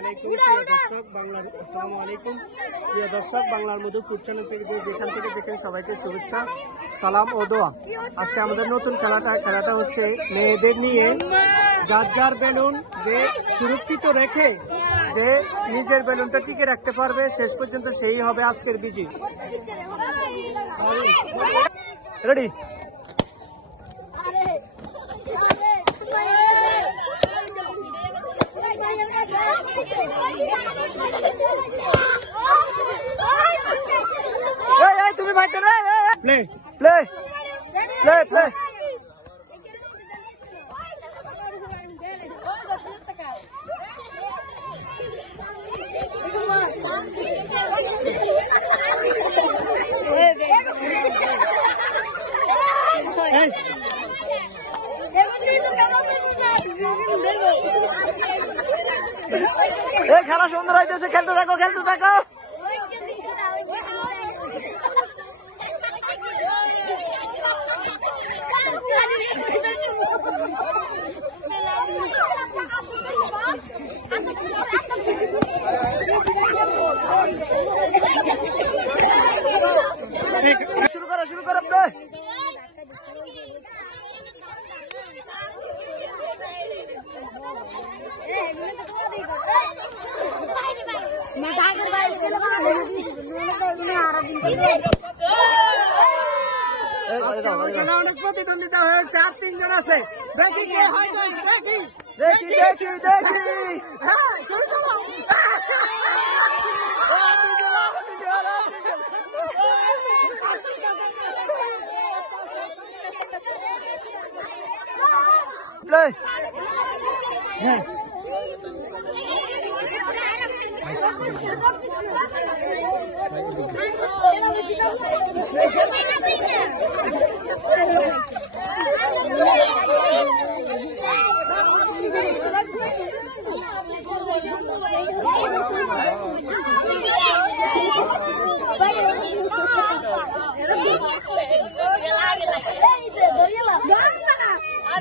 আলাইকুম প্রিয় দর্শক বাংলার আসসালামু আলাইকুম প্রিয় দর্শক বাংলার মধু ফুড চ্যানেল থেকে যেখান থেকে দেখেন সবাইকে শুভেচ্ছা সালাম ও দোয়া। আজকে আমাদের নতুন খেলাটা হচ্ছে মেয়েদের নিয়ে যার যার বেলুন যে সুরক্ষিত রেখে যে নিজের বেলুনটা টিকে রাখতে পারবে শেষ পর্যন্ত সেই হবে আজকের বিজয়ী। রেডি? তুমি ভাই প্লে প্লে প্লে প্লে খেলা সুন্দর হইতেছে, খেলতে থাকো খেলতে থাকো। শুরু করো শুরু করো প্লে। অনেক প্রতিদ্বন্দ্বিতা হয়েছে, আর তিনজন আছে। দেখি কে হয়, দেখি দেখি দেখি দেখি। হ্যাঁ প্লে। হ্যাঁ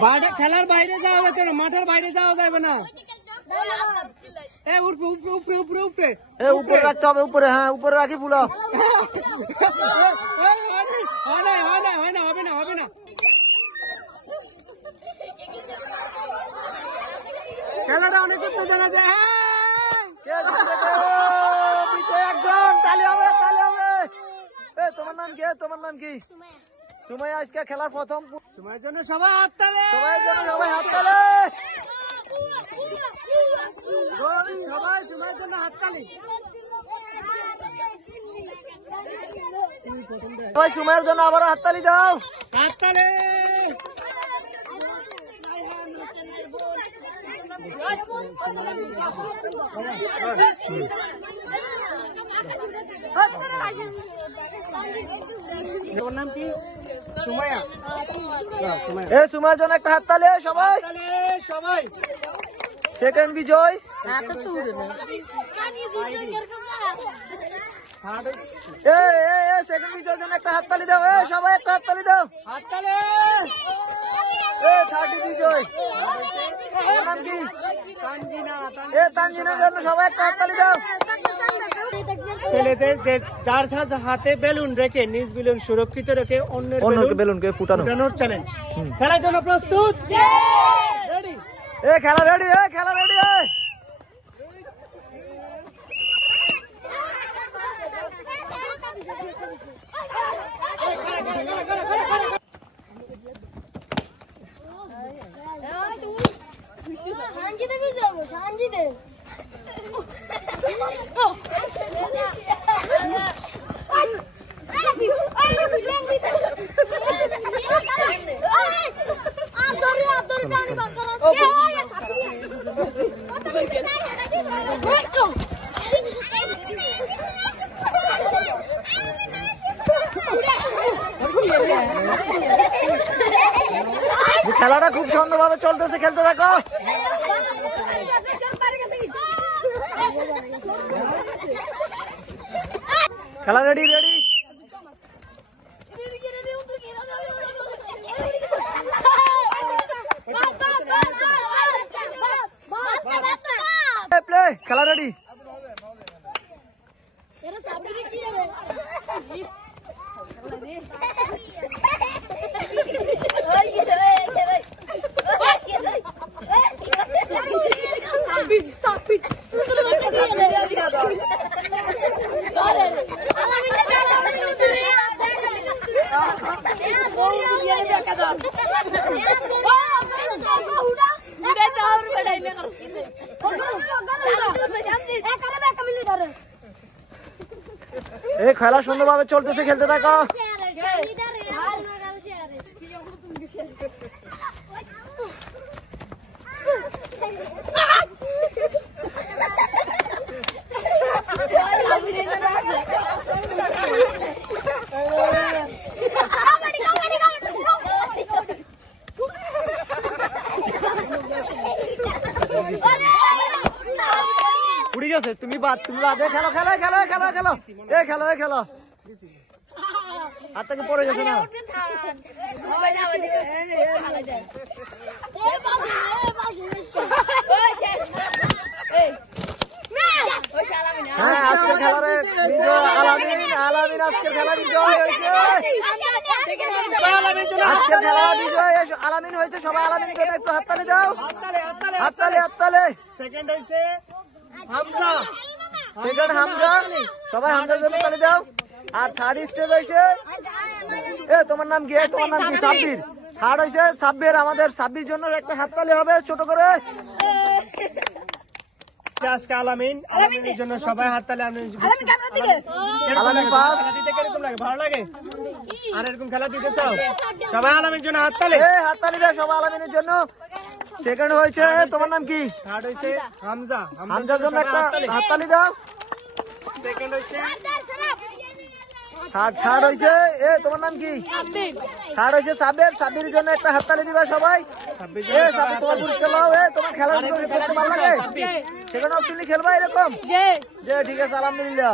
বাইরে খেলার বাইরে যাওয়া যাবে না, মাঠের বাইরে যাওয়া যাবে না। উপরে রাখতে হবে, উপরে। হ্যাঁ উপরে রাখি ফুলা। হবে না হবে না। খেলাটা অনেক উত্তেজনা যায়। একজন তালি হবে তালি হবে। তোমার নাম কি? তোমার নাম কি? সুমাইয়া। আজকে খেলার প্রথম। সময়ের জন্য সবাই হাত তালে, সবাই জন্য সবাই হাত তালে, সবাই সময়ের জন্য হাত তালি। সবাই সময়ের জন্য আবার হাত তালি দাও, হাত তালি। তোমার নাম কি? সুমাইয়া। এ সুমাইয়ার জন্য একটা হাত তালি সবাই সবাই। সেকেন্ড বিজয়। সেকেন্ড বিজয়ের জন্য একটা হাত তালি দাও। সবাই একটা হাত তালি দাও, হাত তালি। থার্ড বিজয়। তোমার নাম কি? তানজিনার জন্য সবাই একটা হাত তালি দাও। ছেলেদের যে যার যার হাতে বেলুন রেখে নিজ বেলুন সুরক্ষিত রেখে অন্যের বেলুনকে ফুটানোর চ্যালেঞ্জ। খেলার জন্য প্রস্তুত? রেডি? খেলা রেডি, খেলা রেডি। খেলাটা খুব সুন্দরভাবে চলতেছে, খেলতে থাকো। খেলা রেডি রেডি। প্লে, খেলা রেডি। এই খেলা সুন্দরভাবে চলতেছে, খেলতে থাকো। উড়ে গেছে, তুমি বাদ, তুমি বাদ। খেলো খেলো খেলো খেলো খেলো, এ খেলো এ খেলো। হাত থেকে পড়ে গেছে না? হ্যাঁ, আজকের খেলারে বিজয় আলামিন। আলামিন আজকের খেলা বিজয় হয়েছে। আজকের খেলা বিজয় আলামিন হয়েছে। সবাই আলামিনের জন্য একটু হাততালি দাও। হাততালি হাততালি। সেকেন্ড হয়েছে হামজা। সেকেন্ড হামজা, সবাই হামজার জন্য তালি দাও। আর থার্ড স্টেজ হয়েছে, এ তোমার নাম কি? তোমার নাম কি? সাব্বির। থার্ড হয়েছে সাব্বির। আমাদের সাব্বির জন্য একটা হাততালি হবে ছোট করে। আজকে আলামিনের জন্য সবাই হাততালি। আলামিন পাস। কিরকম লাগে? ভালো লাগে? আর এরকম খেলা দিতে চাও? সবাই আলামিনের জন্য হাততালি। হাততালি দাও সবাই আলামিনের জন্য। সেকেন্ড হয়েছে, তোমার নাম কি? থার্ড হয়েছে হামজা। হামজার জন্য একটা হাততালি দাও। সেকেন্ড হয়েছে থার্ড হয়েছে, এ তোমার নাম কি? থার্ড হয়েছে সাব্বির। সাব্বিরের জন্য একটা হাততালি দিবা সবাই। এ সাব্বির, তোমার পুরস্কার নাও। এ তোমার খেলার করতে ভালো লাগে? সেখানে তুমি খেলবা এরকম? যে ঠিক আছে, আলহামদুলিল্লাহ।